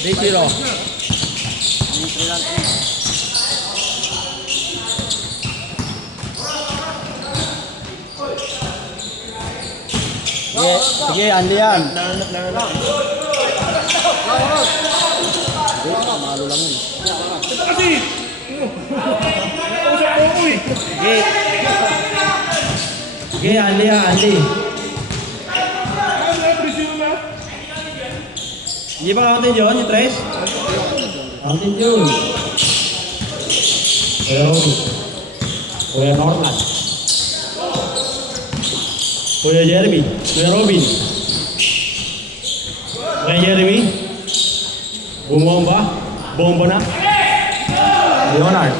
3-0. Sige, sige, Andy yan. Malo lang yun. Sige. Sige, Andy yan, Andy. Hindi ba counted yun, yung tres? Counted yun. Kuya Robin. Kuya Norman. Kuya Jeremy. Kuya Robin. Kuya Jeremy. Bumomba. Bomba na. Leonard.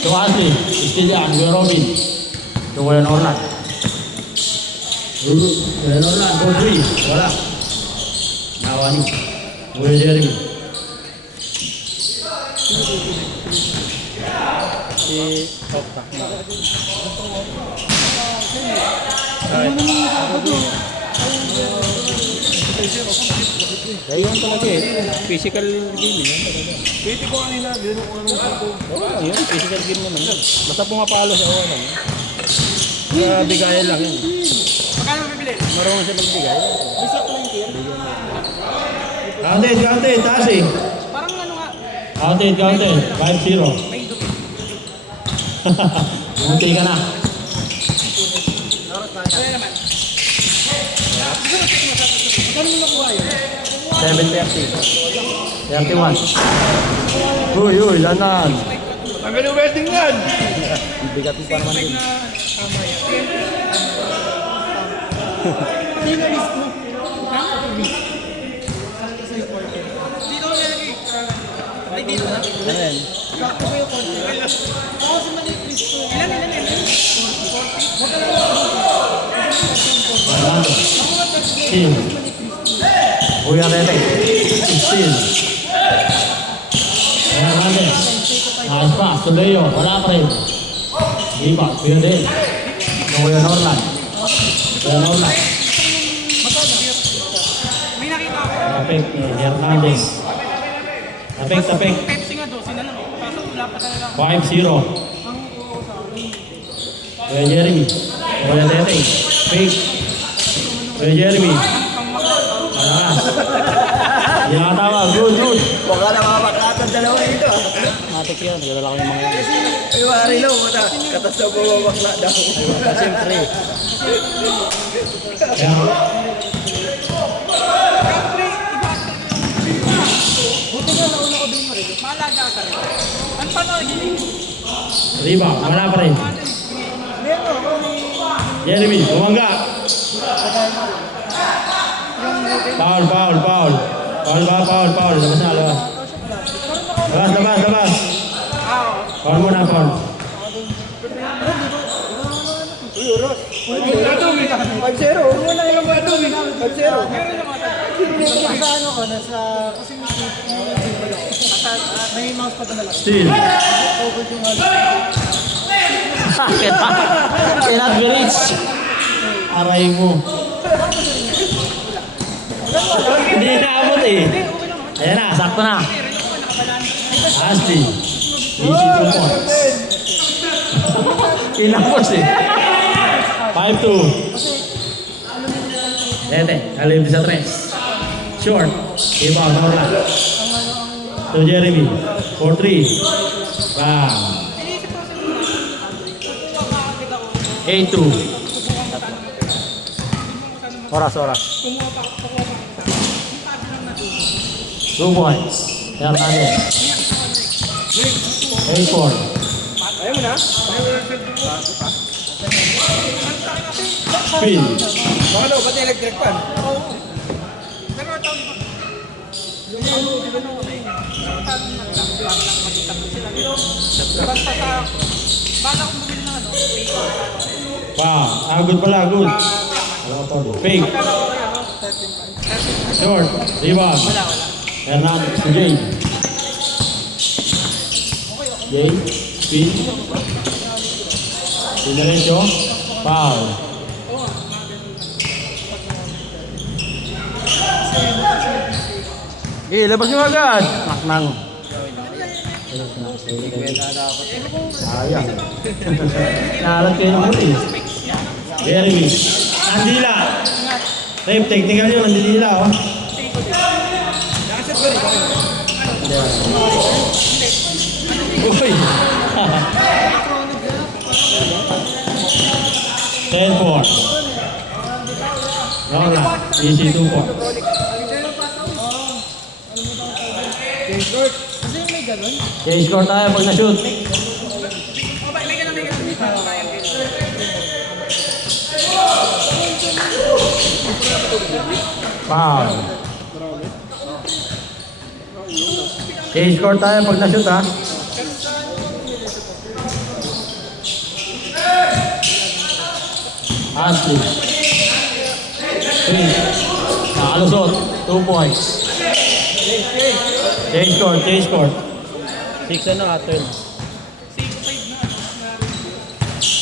To Ashley. Still yan. Kuya Robin. To Kuya Norman. Kuya Norman. Go 3. Wala. Nawa niyo. Kuya Jeremy. Si Okta. Kaya yun talaga eh. Physical game yun talaga. Pwede ko kanina. Ginanong ko naman ako. Oo, yun. Physical game naman yun. Basta pumapalo siya. Oo lang. Kaya bigayan lang yun. Magkano mabibili? Marunong siya magbigay. Isa ko lang tier. Counted, counted. Taas eh. Parang ano nga. Counted, counted. 5-0. May dugo. Bumunti ka na. Kaya naman. Magkano mo nakuha yun? 7:30. 31. Uy, uy, lanan. Ang ganun wedding yan! Bigat mo pa naman din. Tama yan. Sino list mo? Ha? Dito ko nilagay. Ay, dito na. Ano yan? Sakto ko yung konti. Oo, si Malik list ko. Ilan? Huwag ka lang. Orlando. Team. Kuya Rete. 16. Hernandez. Ayos pa. Tuleo. Wala pa rin. Iba. Kuya din. Kuya Norland. Kuya Norland. May nakita ako. Tapik. Hernandez. Tapik, tapik. Pepsi nga 12 na lang. Kaso wala pa talaga. 5-0. Ang oo sa akin. Kuya Jeremy. Kuya Tete. Fake. Kuya Jeremy. Malakas. Hindi nakatawag. Good, good. Huwag ka na makapagkatang dalawa ito. Matik yun. Nagdala kami mga yun. Ay, wari lang. Katas na bumabakla daw. Siyempre. Kaya, Buti nga nauna ko din mo rin. Maalaga ka rin. Ano pa na? Riba. Wala pa rin. Meron ako may... Jeremy. Bumangga. Foul, foul, foul. Foul ba? Foul, foul. Labas na, labas. Labas, labas, labas. Foul mo na, foul. 5-0. Wala yung mga ito. 5-0. Nasa ano ko, nasa... Kasi may mouse pa na lang. Still. Cannot be reached. Aray mo. Hindi naabot eh. Ayan na, sakto na. Asti. Easy 2 points. Kinapos eh. 5-2. Tete, alim sa 3. Short. Iba, Norla. To Jeremy. 4-3. Bam. 8-2. Oras, oras. 2 points. Hernandez. 8-4. Ayaw mo na? Spin. Mga daw, ba't electric pan? Pero tawag mo. Yung ano, di ba nung okay? Tawag mo lang. Wala lang makita mo sila. Basta sa... Bala kong bumili ng ano. Wow. Ah, good pala. Good. Fake. Short. Rebound. Wala. Hernandez to Jay. Jay. Spin. Dinerecho. Foul. Okay, labas nyo agad. Naknang. Sayang. Nahalat kayo ng huli. Jeremy. Nandila. Tape, technical yun. Nandila, oh. Uy. 10-4. Wala. Easy 2-4. Change score tayo pag na-shoot. Foul. Change score tayo pag na-shoot, ha. Ashley. 3. Nakalusot. 2 points. Change score, change score. 6 ano, 12.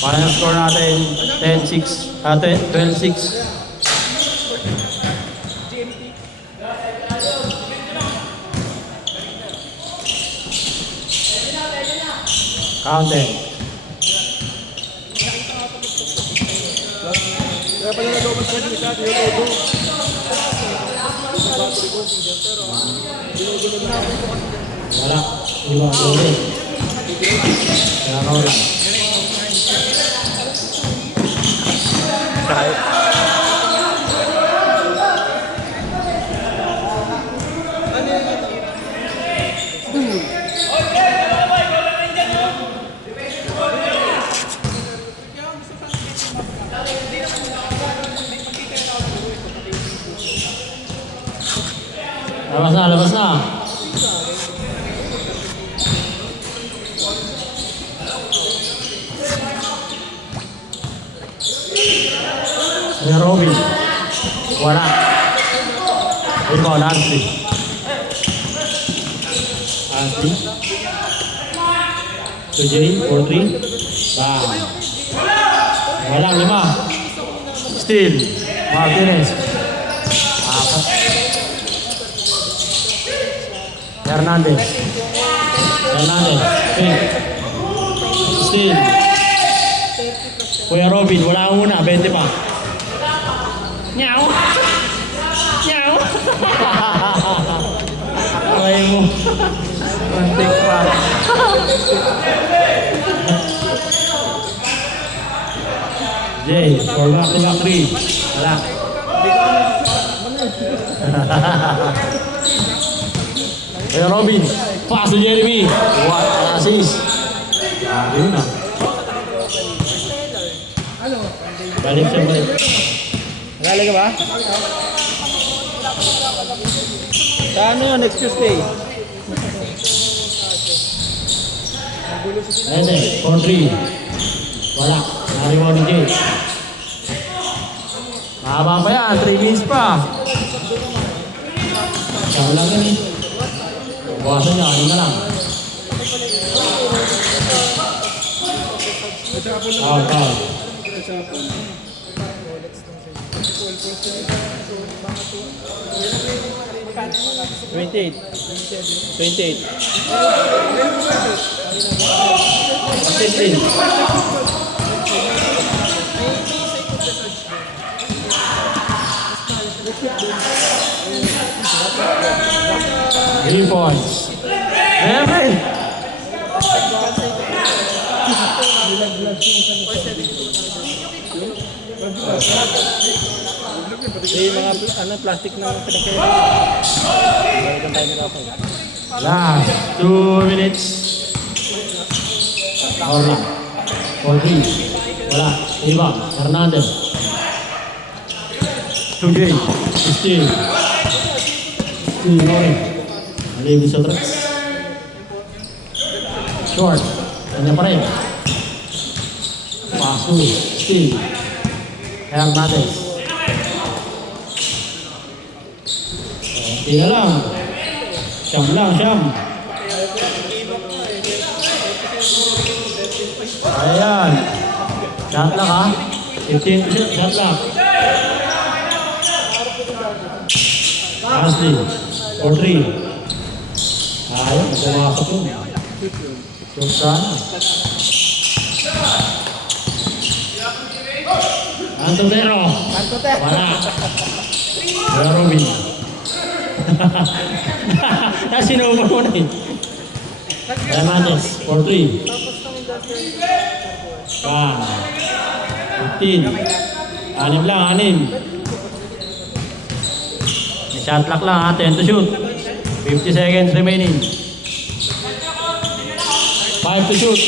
Final score natin 10-6. 12-6. Counted. Kaya pala nag-open sa kanya siya, yung logo. Wala. Iba. Ulit. Kaya ka wala. Kahit. Labas na, labas na. Kuya Robin. Wala. Ikaw, Nancy. Nancy. To Jay, 4-3. Bang. Walang 5. Still. Martinez. Apat. Hernandez. Hernandez. Still. Kuya Robin, wala kang muna. 20 pa. Nyaw. Nyaw. Aray mo. Mantik pa. Jay, for back-to-back 3. Wala. Kuya Robin, pass to Jeremy. What an assist. Yun na. Balik siya, balik. Nagala ka ba? Sa ano yun, next Tuesday? Ede, 4-3. Wala. Nariwan ni Jay. Mahaba pa yan. 3 minutes pa. Saan lang yan eh. Buwasan niya. Ano na lang. Foul. 28. 28. 15. Three points. Evan! Yung mga plastic na pinagkailangan. Balikan tayo nila ako. Last 2 minutes. Wala. 4-3. Wala. Iba. Hernandez. Tugay. Steve. Steve Norin. Malibu sa truck. Short. Kanya pa rin. Pasu. Steve. Hernandez. Tingnan lang. Siyam lang, siyam. Ayan. Shot lang ha. 15% shot lang. Ashley. For 3. Ayaw, pumasok yun. Shoot sana. Antotero. Wala. Wala Robin. Nasinubo mo na eh. Diamantes, for 3. 15. Anim lang, anim. May shot clock lang ha, 10 to shoot. 50 seconds remaining. 5 to shoot.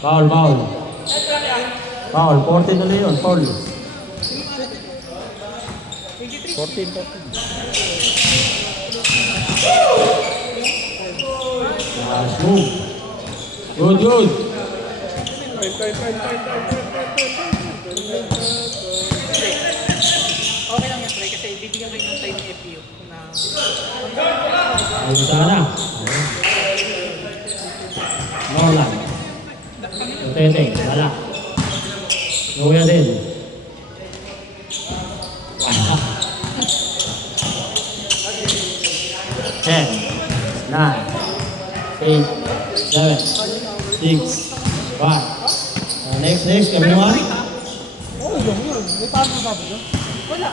Foul, foul. Foul, 14 ulit yun, foul. 14. Nice move. Good, good. Okay lang yan, Trey, kasi bibigyan rin ng time ni FPU na Ayun sana. Norland. Teteng, wala. Nuya din. Wala. 10, 9, 8, 7, 6, 5. Next, kami naman. Oo, yun. May paano sabi yun? Wala.